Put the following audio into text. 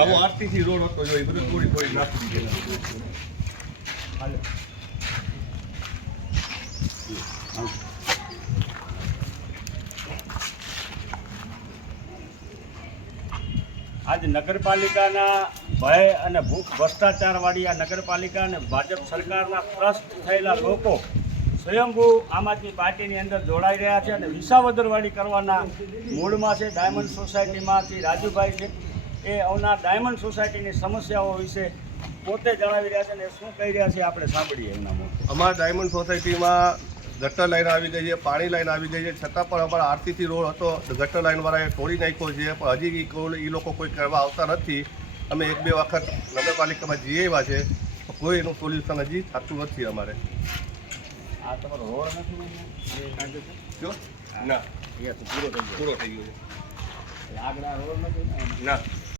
આવો આરતીથી રોડ હતો જો એ બધું થોડી નાખી દીધેલા. આજ નગરપાલિકાના ભય અને ભ્રષ્ટાચારવાળી આ નગરપાલિકા અને ભાજપ સરકારના ત્રસ્ત થયેલા લોકો સ્વયંભૂ આમ આદમી પાર્ટીની અંદર જોડાઈ રહ્યા છે અને વિસાવદરવાળી કરવાના મૂળમાં છે. ડાયમંડ સોસાયટીમાંથી રાજુભાઈ છે એ અવના ડાયમંડ સોસાયટીની સમસ્યાઓ વિશે પોતે જણાવી રહ્યા છે અને શું કહી રહ્યા છે આપણે સાંભળીએ એમના મુખ. અમારા ડાયમંડ સોસાયટીમાં ગટર લાઈન આવી ગઈ છે, પાણી લાઈન આવી ગઈ છે, છતાં પણ અમારા આરતીથી રોડ હતો ગટર લાઈનવાળાએ તોડી નાખ્યો છે, પણ હજી એ લોકો કોઈ કરવા આવતા નથી. અમે 1-2 વખત નગરપાલિકામાં જઈ આવ્યા છે, કોઈ એનું સોલ્યુશન હજી થતું નથી અમારે. આ તમારો રોડ નથી ના પૂરો થઈ ગયો પૂરો થઈ ગયો છે. આગળ રોડ નથી ના